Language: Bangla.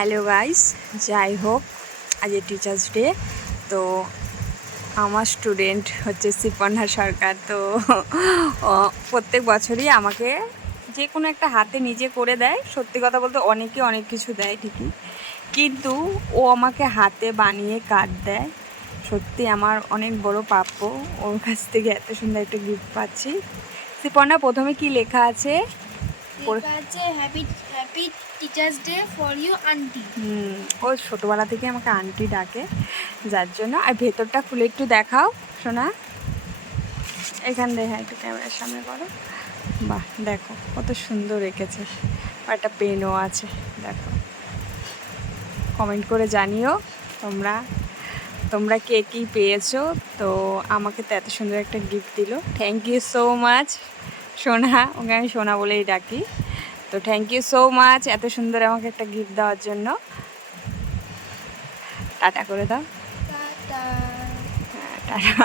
হ্যালো গাইস, যাই হোক আজকে টিচার্স ডে। তো আমার স্টুডেন্ট হচ্ছে শিপর্ণা সরকার। তো প্রত্যেক বছরই আমাকে যে কোনো একটা হাতে নিজে করে দেয়। সত্যি কথা বলতে অনেকে অনেক কিছু দেয় ঠিকই, কিন্তু ও আমাকে হাতে বানিয়ে কার্ড দেয়। সত্যি আমার অনেক বড় প্রাপ্য, ওর কাছ থেকে এত সুন্দর একটা গিফট পাচ্ছি। শিপর্ণা, প্রথমে কি লেখা আছে? Happy teachers day for you aunty. ও ছোটোবেলা থেকে আমাকে আন্টি ডাকে, যার জন্য। আর ভেতরটা খুলে একটু দেখাও সোনা, এখান দিয়ে। হ্যাঁ, একটু ক্যামেরার সামনে করো। বাহ, দেখো কত সুন্দর রেখেছে। আর একটা পেনও আছে, দেখো। কমেন্ট করে জানিও তোমরা তোমরা কে কী পেয়েছো। তো আমাকে তো এত সুন্দর একটা গিফট দিল। থ্যাংক ইউ সো মাচ সোনা, ওকে আমি সোনা বলেই ডাকি। তো থ্যাংক ইউ সো মাচ এত সুন্দর আমাকে একটা গিফট দেওয়ার জন্য। টাটা করে দাও। টাটা। হ্যাঁ, টাটা।